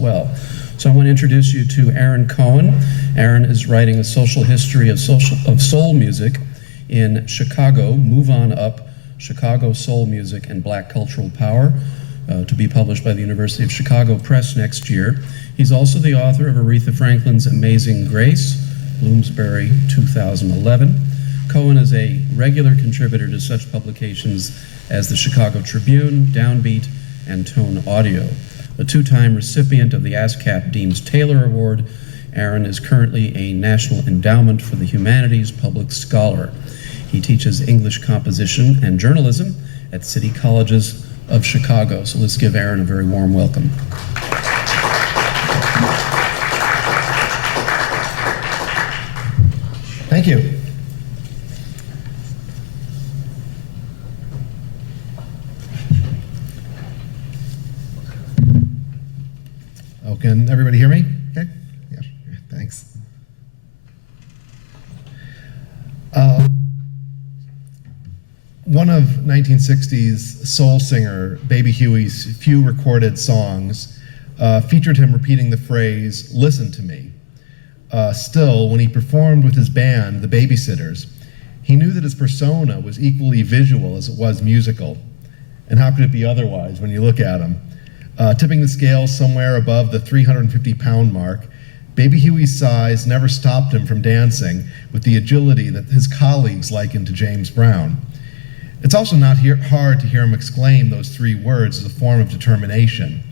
well. So I want to introduce you to Aaron Cohen. Aaron is writing a social history of soul music in Chicago, Move On Up, Chicago Soul Music and Black Cultural Power, to be published by the University of Chicago Press next year. He's also the author of Aretha Franklin's Amazing Grace, Bloomsbury, 2011. Cohen is a regular contributor to such publications as the Chicago Tribune, Downbeat, and Tone Audio. A two-time recipient of the ASCAP Deems Taylor Award, Aaron is currently a National Endowment for the Humanities Public Scholar. He teaches English composition and journalism at City Colleges of Chicago. So let's give Aaron a very warm welcome. Thank you. Oh, can everybody hear me? Okay. Yeah. Thanks. One of 1960s soul singer Baby Huey's few recorded songs featured him repeating the phrase, "Listen to me." Still, when he performed with his band, the Babysitters, he knew that his persona was equally visual as it was musical. And how could it be otherwise when you look at him? Tipping the scales somewhere above the 350-pound mark, Baby Huey's size never stopped him from dancing with the agility that his colleagues likened to James Brown. It's also not hard to hear him exclaim those three words as a form of determination.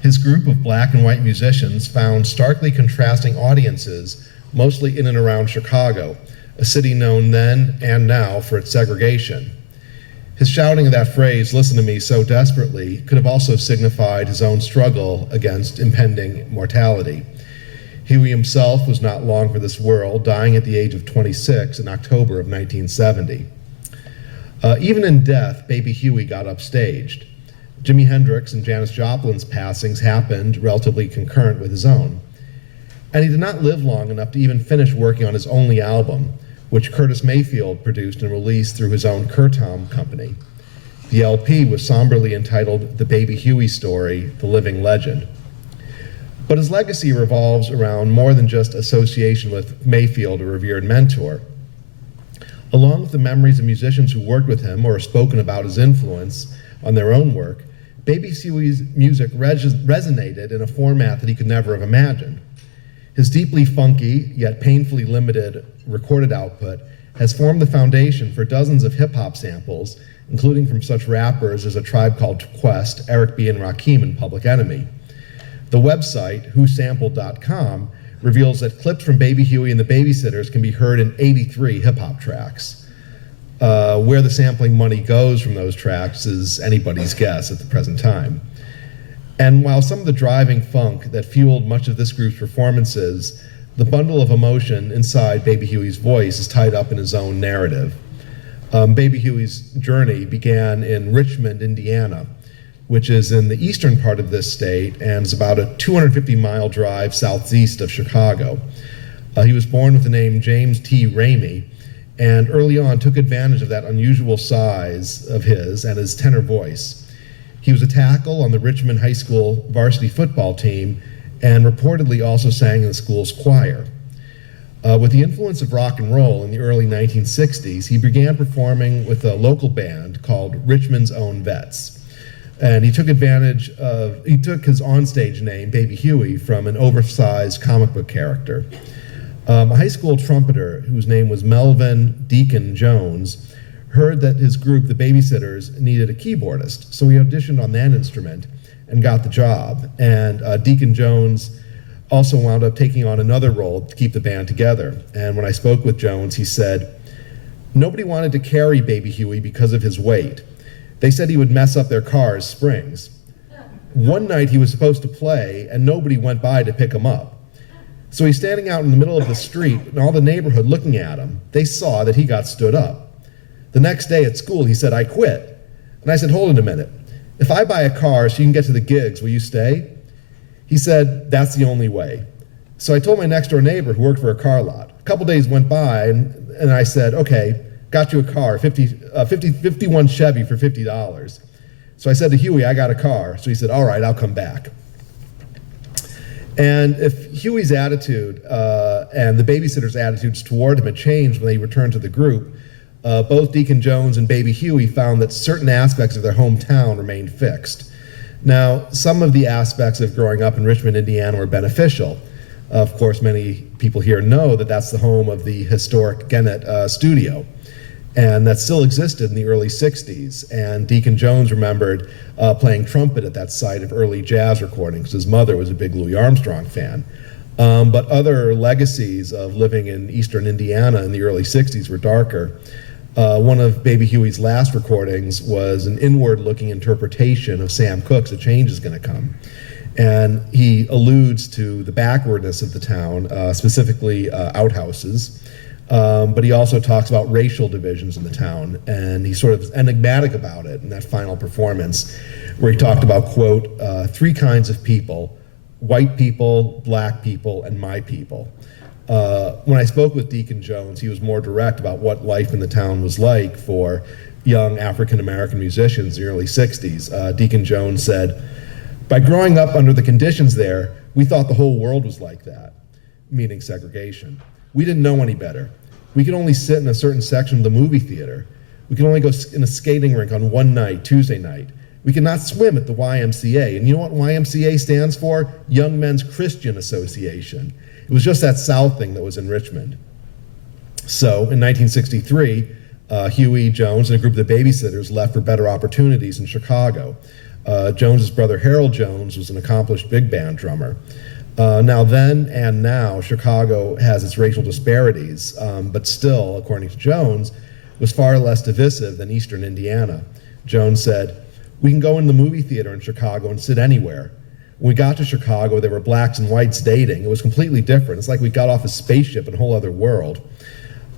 His group of black and white musicians found starkly contrasting audiences, mostly in and around Chicago, a city known then and now for its segregation. His shouting of that phrase, "Listen to me," so desperately could have also signified his own struggle against impending mortality. Huey himself was not long for this world, dying at the age of 26 in October of 1970. Even in death, Baby Huey got upstaged. Jimi Hendrix and Janis Joplin's passings happened relatively concurrent with his own. And he did not live long enough to even finish working on his only album, which Curtis Mayfield produced and released through his own Curtom company. The LP was somberly entitled The Baby Huey Story, The Living Legend. But his legacy revolves around more than just association with Mayfield, a revered mentor. Along with the memories of musicians who worked with him or spoken about his influence on their own work, Baby Huey's music resonated in a format that he could never have imagined. His deeply funky, yet painfully limited recorded output has formed the foundation for dozens of hip-hop samples, including from such rappers as A Tribe Called Quest, Eric B. and Rakim, and Public Enemy. The website, whosampled.com, reveals that clips from Baby Huey and the Babysitters can be heard in 83 hip-hop tracks. Where the sampling money goes from those tracks is anybody's guess at the present time. And while some of the driving funk that fueled much of this group's performances, the bundle of emotion inside Baby Huey's voice is tied up in his own narrative. Baby Huey's journey began in Richmond, Indiana, which is in the eastern part of this state and is about a 250-mile drive southeast of Chicago. He was born with the name James T. Ramey, and early on took advantage of that unusual size of his and his tenor voice. He was a tackle on the Richmond High School varsity football team and reportedly also sang in the school's choir. With the influence of rock and roll in the early 1960s, he began performing with a local band called Richmond's Own Vets. And he took his onstage name, Baby Huey, from an oversized comic book character. A high school trumpeter whose name was Melvin Deacon Jones heard that his group, the Babysitters, needed a keyboardist, so he auditioned on that instrument and got the job. And Deacon Jones also wound up taking on another role to keep the band together. And when I spoke with Jones, he said, "Nobody wanted to carry Baby Huey because of his weight. They said he would mess up their car's springs. One night he was supposed to play and nobody went by to pick him up. So he's standing out in the middle of the street and all the neighborhood looking at him. They saw that he got stood up. The next day at school he said, 'I quit.' And I said, 'Hold on a minute. If I buy a car so you can get to the gigs, will you stay?' He said, 'That's the only way.' So I told my next door neighbor who worked for a car lot. A couple days went by and I said, 'Okay, got you a car, 51 Chevy for $50. So I said to Huey, 'I got a car.' So he said, 'All right, I'll come back.' And if Huey's attitude and the Babysitters' attitudes toward him had changed when they returned to the group, both Deacon Jones and Baby Huey found that certain aspects of their hometown remained fixed. Now, some of the aspects of growing up in Richmond, Indiana were beneficial. Of course, many people here know that that's the home of the historic Gennett studio, and that still existed in the early 60s. And Deacon Jones remembered playing trumpet at that site of early jazz recordings. His mother was a big Louis Armstrong fan. But other legacies of living in eastern Indiana in the early 60s were darker. One of Baby Huey's last recordings was an inward-looking interpretation of Sam Cooke's "A Change Is Gonna Come." And he alludes to the backwardness of the town, specifically outhouses, but he also talks about racial divisions in the town, and he's sort of enigmatic about it in that final performance, where he talked about, quote, three kinds of people: white people, black people, and my people. When I spoke with Deacon Jones, he was more direct about what life in the town was like for young African-American musicians in the early 60s. Deacon Jones said, "By growing up under the conditions there, we thought the whole world was like that," meaning segregation. "We didn't know any better. We could only sit in a certain section of the movie theater. We could only go in a skating rink on one night, Tuesday night. We could not swim at the YMCA. And you know what YMCA stands for? Young Men's Christian Association. It was just that South thing that was in Richmond." So in 1963, Huey, Jones, and a group of the Babysitters left for better opportunities in Chicago. Jones's brother Harold Jones was an accomplished big band drummer. Now then and now, Chicago has its racial disparities, but still, according to Jones, was far less divisive than eastern Indiana. Jones said, "We can go in the movie theater in Chicago and sit anywhere. When we got to Chicago, there were blacks and whites dating. It was completely different. It's like we got off a spaceship in a whole other world."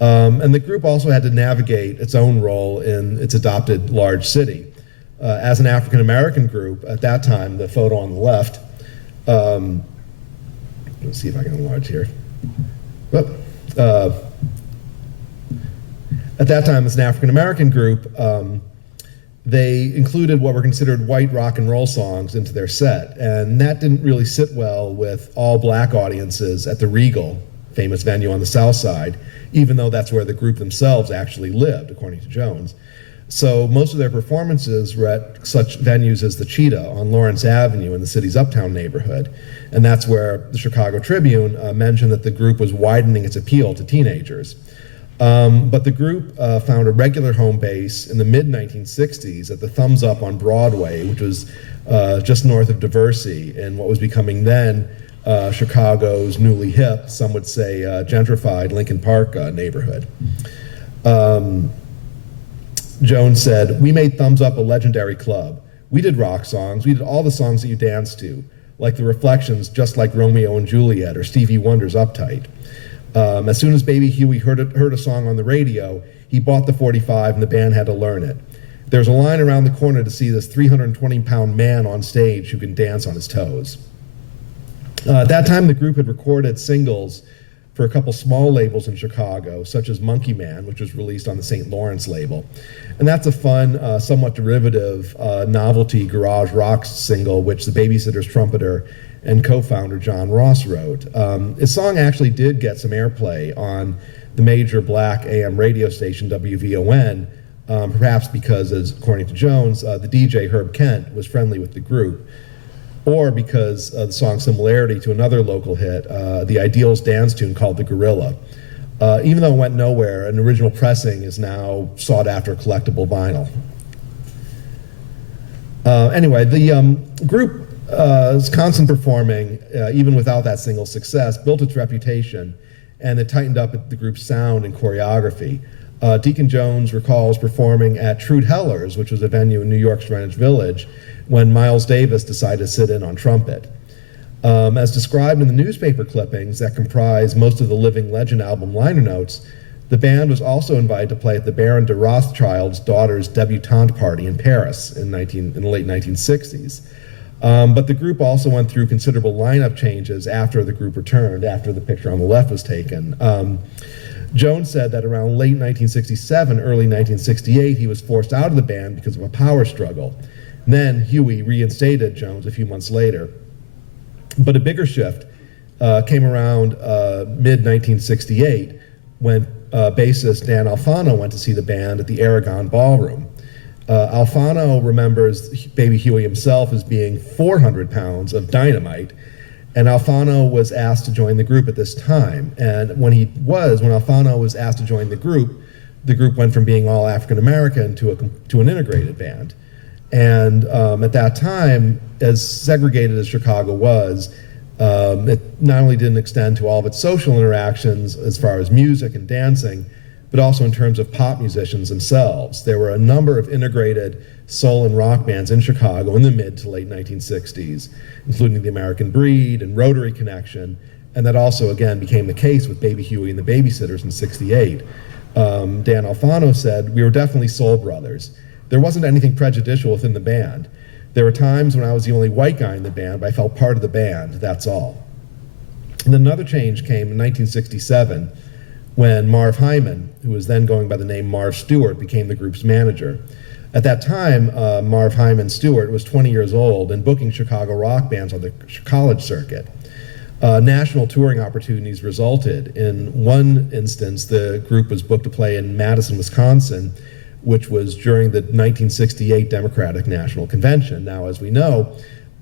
And the group also had to navigate its own role in its adopted large city. As an African-American group, at that time, the photo on the left, let's see if I can enlarge here. At that time, as an African-American group, they included what were considered white rock and roll songs into their set, and that didn't really sit well with all black audiences at the Regal, famous venue on the South Side, even though that's where the group themselves actually lived, according to Jones. So most of their performances were at such venues as the Cheetah on Lawrence Avenue in the city's uptown neighborhood, and that's where the Chicago Tribune mentioned that the group was widening its appeal to teenagers. But the group found a regular home base in the mid-1960s at the Thumbs Up on Broadway, which was just north of Diversey in what was becoming then Chicago's newly hip, some would say gentrified Lincoln Park neighborhood. Jones said, "We made Thumbs Up a legendary club. We did rock songs. We did all the songs that you danced to, like The Reflections, Just Like Romeo and Juliet, or Stevie Wonder's Uptight. As soon as Baby Huey heard a song on the radio, he bought the 45 and the band had to learn it. There's a line around the corner to see this 320-pound man on stage who can dance on his toes." At that time, the group had recorded singles for a couple small labels in Chicago, such as Monkey Man, which was released on the St. Lawrence label. And that's a fun, somewhat derivative novelty garage rock single, which the Babysitters trumpeter and co-founder John Ross wrote. His song actually did get some airplay on the major black AM radio station WVON, perhaps because, as according to Jones, the DJ Herb Kent was friendly with the group, or because of the song's similarity to another local hit, the Ideals dance tune called The Gorilla. Even though it went nowhere, an original pressing is now sought after collectible vinyl. Anyway, the group's constant performing, even without that single success, built its reputation, and it tightened up the group's sound and choreography. Deacon Jones recalls performing at Trude Heller's, which was a venue in New York's Greenwich Village, when Miles Davis decided to sit in on trumpet. As described in the newspaper clippings that comprise most of the Living Legend album liner notes, the band was also invited to play at the Baron de Rothschild's daughter's debutante party in Paris in the late 1960s. But the group also went through considerable lineup changes after the group returned, after the picture on the left was taken. Jones said that around late 1967, early 1968, he was forced out of the band because of a power struggle. Then Huey reinstated Jones a few months later. But a bigger shift came around mid-1968 when bassist Dan Alfano went to see the band at the Aragon Ballroom. Alfano remembers Baby Huey himself as being 400 pounds of dynamite, and Alfano was asked to join the group at this time. And when Alfano was asked to join the group went from being all African American to an integrated band. And at that time, as segregated as Chicago was, it not only didn't extend to all of its social interactions as far as music and dancing, but also in terms of pop musicians themselves. There were a number of integrated soul and rock bands in Chicago in the mid to late 1960s, including the American Breed and Rotary Connection, and that also again became the case with Baby Huey and the Babysitters in '68. Dan Alfano said, "We were definitely soul brothers. There wasn't anything prejudicial within the band. There were times when I was the only white guy in the band, but I felt part of the band, that's all." And then another change came in 1967 when Marv Hyman, who was then going by the name Marv Stewart, became the group's manager. At that time, Marv Hyman Stewart was 20 years old and booking Chicago rock bands on the college circuit. National touring opportunities resulted. In one instance, the group was booked to play in Madison, Wisconsin, which was during the 1968 Democratic National Convention. Now, as we know,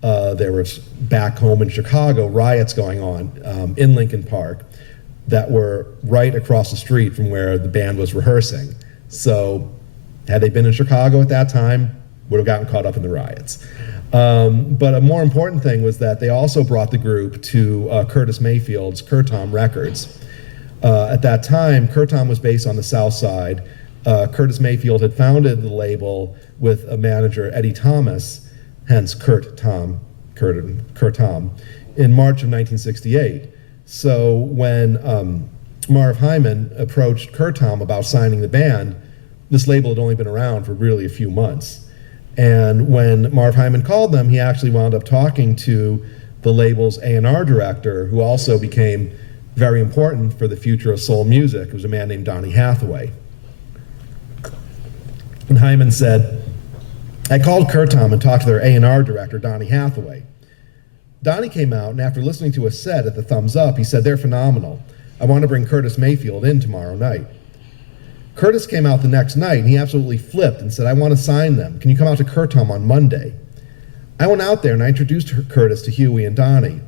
there was back home in Chicago riots going on in Lincoln Park that were right across the street from where the band was rehearsing. So had they been in Chicago at that time, would have gotten caught up in the riots. But a more important thing was that they also brought the group to Curtis Mayfield's Curtom Records. At that time, Curtom was based on the South Side. Curtis Mayfield had founded the label with a manager, Eddie Thomas, hence Curtom, in March of 1968. So when Marv Hyman approached Curtom about signing the band, this label had only been around for really a few months. And when Marv Hyman called them, he actually wound up talking to the label's A&R director, who also became very important for the future of soul music. It was a man named Donny Hathaway. And Hyman said, "I called Curtom and talked to their A&R director, Donny Hathaway. Donny came out, and after listening to a set at the Thumbs Up, he said, 'They're phenomenal. I want to bring Curtis Mayfield in tomorrow night.' Curtis came out the next night, and he absolutely flipped and said, 'I want to sign them. Can you come out to Curtom on Monday?' I went out there, and I introduced Curtis to Huey and Donny.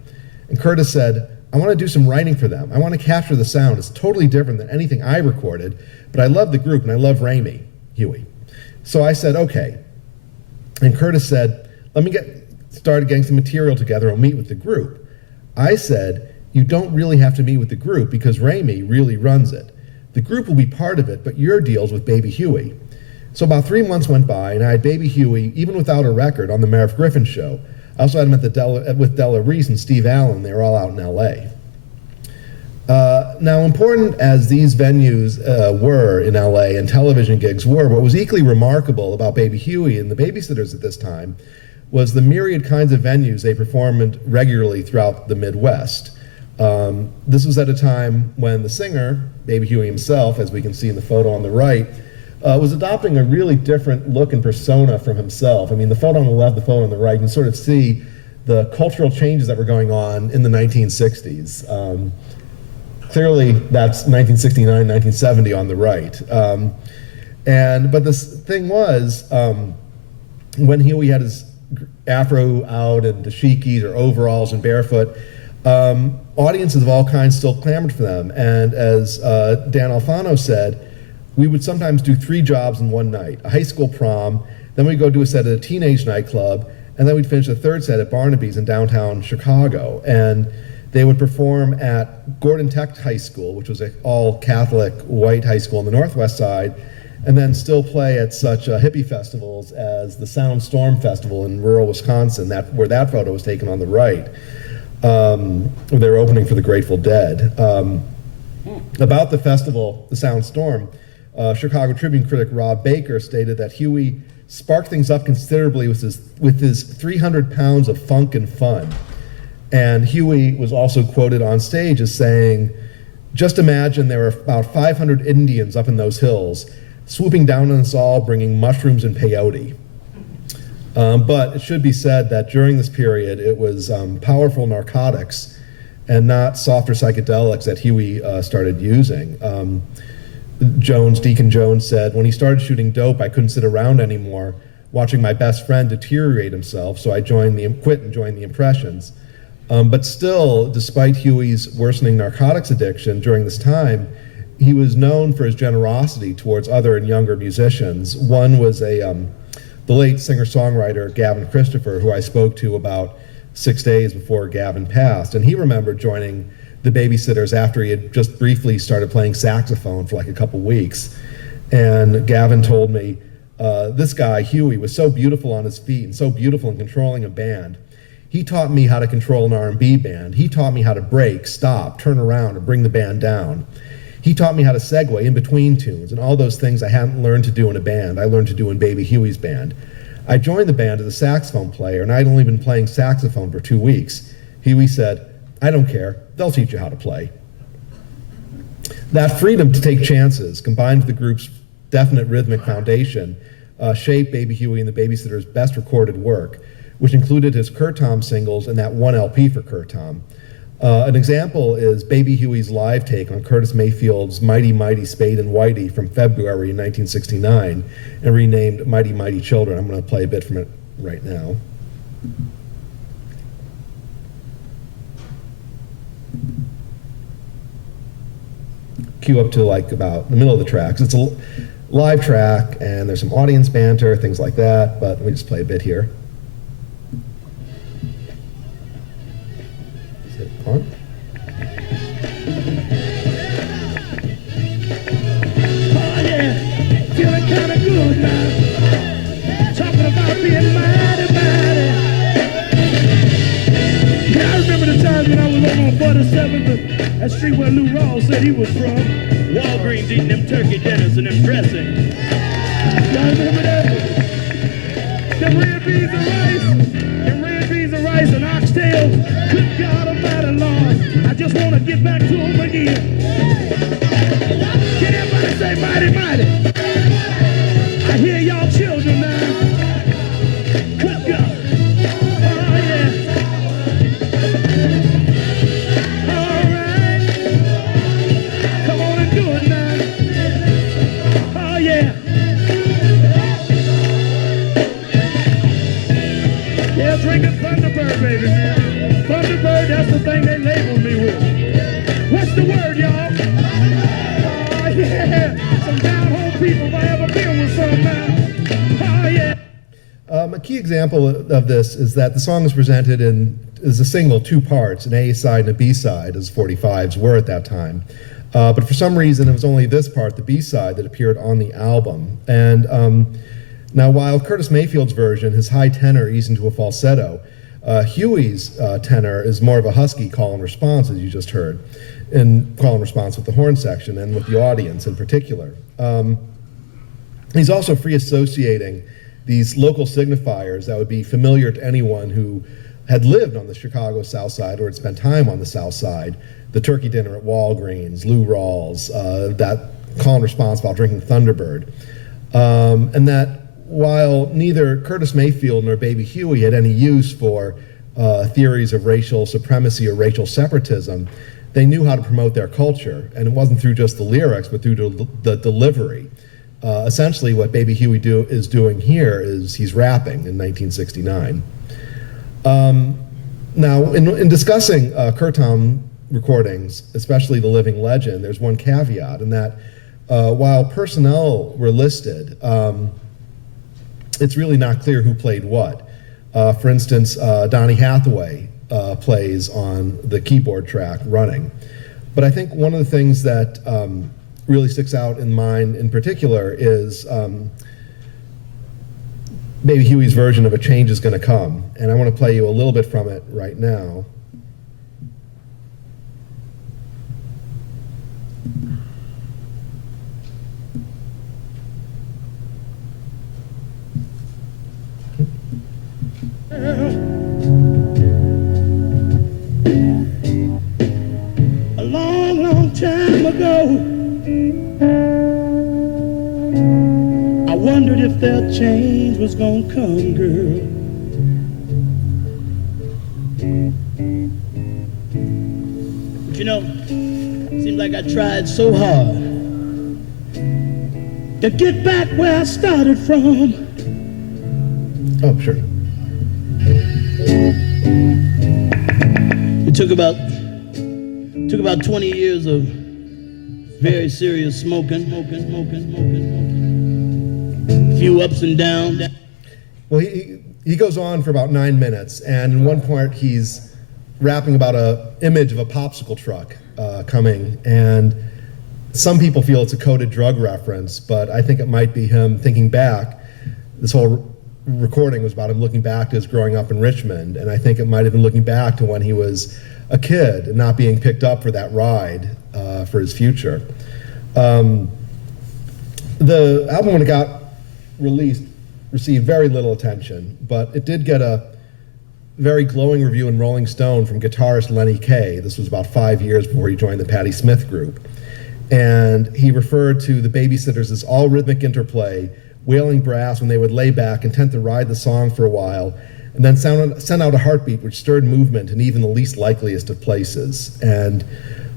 And Curtis said, 'I want to do some writing for them. I want to capture the sound. It's totally different than anything I recorded, but I love the group, and I love Ramey, Huey.' So I said, 'Okay.' And Curtis said, 'Let me started getting some material together and meet with the group.' I said, 'You don't really have to meet with the group because Ramey really runs it. The group will be part of it, but your deal's with Baby Huey.' So about 3 months went by, and I had Baby Huey, even without a record, on the Merv Griffin show. I also had him at with Della Reese and Steve Allen. They were all out in L.A. Now, important as these venues were in L.A. and television gigs were, what was equally remarkable about Baby Huey and the Babysitters at this time was the myriad kinds of venues they performed regularly throughout the Midwest. This was at a time when the singer, Baby Huey himself, as we can see in the photo on the right, was adopting a really different look and persona from himself. I mean, the photo on the left, the photo on the right, you can sort of see the cultural changes that were going on in the 1960s. Clearly, that's 1969, 1970 on the right. But this thing was, when Huey had his afro out and dashikis or overalls and barefoot, audiences of all kinds still clamored for them. And as Dan Alfano said, we would sometimes do 3 jobs in one night: a high school prom, then we'd go do a set at a teenage nightclub, and then we'd finish the 3rd set at Barnaby's in downtown Chicago. And they would perform at Gordon Tech High School, which was an all-Catholic white high school on the Northwest Side, and then still play at such hippie festivals as the Sound Storm Festival in rural Wisconsin, where that photo was taken on the right. They were opening for the Grateful Dead. About the festival, the Sound Storm, Chicago Tribune critic Rob Baker stated that Huey sparked things up considerably with his 300 pounds of funk and fun. And Huey was also quoted on stage as saying, "Just imagine there were about 500 Indians up in those hills, swooping down on us all, bringing mushrooms and peyote." But it should be said that during this period, it was powerful narcotics and not softer psychedelics that Huey started using. Deacon Jones said, when he started shooting dope, I couldn't sit around anymore watching my best friend deteriorate himself, so I quit and joined the Impressions. But still, despite Huey's worsening narcotics addiction during this time, he was known for his generosity towards other and younger musicians. One was the late singer-songwriter Gavin Christopher, who I spoke to about 6 days before Gavin passed, and he remembered joining the Babysitters after he had just briefly started playing saxophone for like a couple weeks. And Gavin told me, this guy, Huey, was so beautiful on his feet and so beautiful in controlling a band. He taught me how to control an R&B band. He taught me how to break, stop, turn around, and bring the band down. He taught me how to segue in between tunes, and all those things I hadn't learned to do in a band, I learned to do in Baby Huey's band. I joined the band as a saxophone player, and I'd only been playing saxophone for 2 weeks. Huey said, I don't care, they'll teach you how to play. That freedom to take chances, combined with the group's definite rhythmic foundation, shaped Baby Huey and the Babysitters' best recorded work, which included his Kurt Tom singles and that one LP for Kurt Tom. An example is Baby Huey's live take on Curtis Mayfield's Mighty Mighty Spade and Whitey from February 1969 and renamed Mighty Mighty Children. I'm going to play a bit from it right now. Cue up to like about the middle of the tracks. It's a live track and there's some audience banter, things like that, but let me just play a bit here. Is it on? Oh yeah, feeling kind of good now. Talking about being mighty, mighty. Yeah, I remember the times when I was over on 47th, that street where Lou Rawls said he was from. Walgreens eating them turkey dinners and them dressings. Y'all remember that? Them red beans and rice, and oxtails. Good God Almighty, Lord, I just want to get back to them again. Can everybody say mighty, mighty? I hear y'all children now. Good God. Oh, yeah. All right. Come on and do it now. Oh, yeah. Yeah, drinking Thunderbird, baby. Thunderbird, that's the thing they labeled me with. What's the word, y'all? Oh, yeah. Some down-home people if I ever been with some now. Oh, yeah. A key example of this is that the song is presented as a single, 2 parts, an A side and a B side, as 45s were at that time. But for some reason, it was only this part, the B side, that appeared on the album. And now, while Curtis Mayfield's version, his high tenor eased into a falsetto, Huey's tenor is more of a husky call and response, as you just heard, in call and response with the horn section and with the audience in particular. He's also free associating these local signifiers that would be familiar to anyone who had lived on the Chicago South Side or had spent time on the South Side. The turkey dinner at Walgreens, Lou Rawls, that call and response while drinking Thunderbird. And that while neither Curtis Mayfield nor Baby Huey had any use for theories of racial supremacy or racial separatism, they knew how to promote their culture. And it wasn't through just the lyrics, but through the delivery. Essentially, what Baby Huey is doing here is he's rapping in 1969. Now, in discussing Kurt Tom recordings, especially The Living Legend, there's one caveat, in that while personnel were listed, it's really not clear who played what. For instance, Donny Hathaway plays on the keyboard track, Running. But I think one of the things that really sticks out in mind in particular is Baby Huey's version of A Change Is Gonna Come. And I want to play you a little bit from it right now. A long, long time ago, I wondered if that change was gonna come, girl. But you know, seemed like I tried so hard to get back where I started from. Oh, sure. It took about 20 years of very serious smoking. A few ups and downs. Well, he goes on for about 9 minutes, and in one part he's rapping about an image of a popsicle truck coming, and some people feel it's a coded drug reference, but I think it might be him thinking back. This whole recording was about him looking back to his growing up in Richmond, and I think it might have been looking back to when he was a kid and not being picked up for that ride for his future. The album, when it got released, received very little attention, but it did get a very glowing review in Rolling Stone from guitarist Lenny Kaye. This was about 5 years before he joined the Patti Smith group. And he referred to the Babysitters as all rhythmic interplay, wailing brass when they would lay back, content to ride the song for a while, and then send out a heartbeat which stirred movement in even the least likeliest of places. And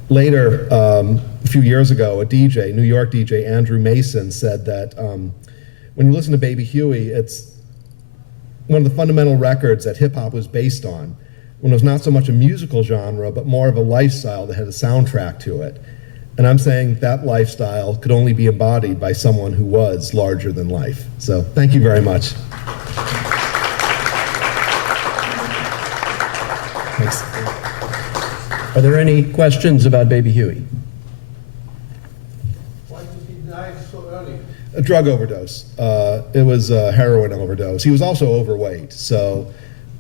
later, a few years ago, a DJ, New York DJ Andrew Mason, said that when you listen to Baby Huey, it's one of the fundamental records that hip-hop was based on, when it was not so much a musical genre, but more of a lifestyle that had a soundtrack to it. And I'm saying that lifestyle could only be embodied by someone who was larger than life. So thank you very much. Thanks. Are there any questions about Baby Huey? Why did he die so early? A drug overdose. It was a heroin overdose. He was also overweight, so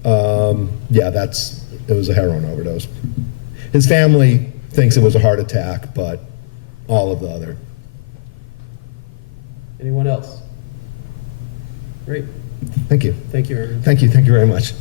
yeah, it was a heroin overdose. His family thinks it was a heart attack, but all of the other. Anyone else? Great. Thank you. Thank you, Aaron. Thank you very much.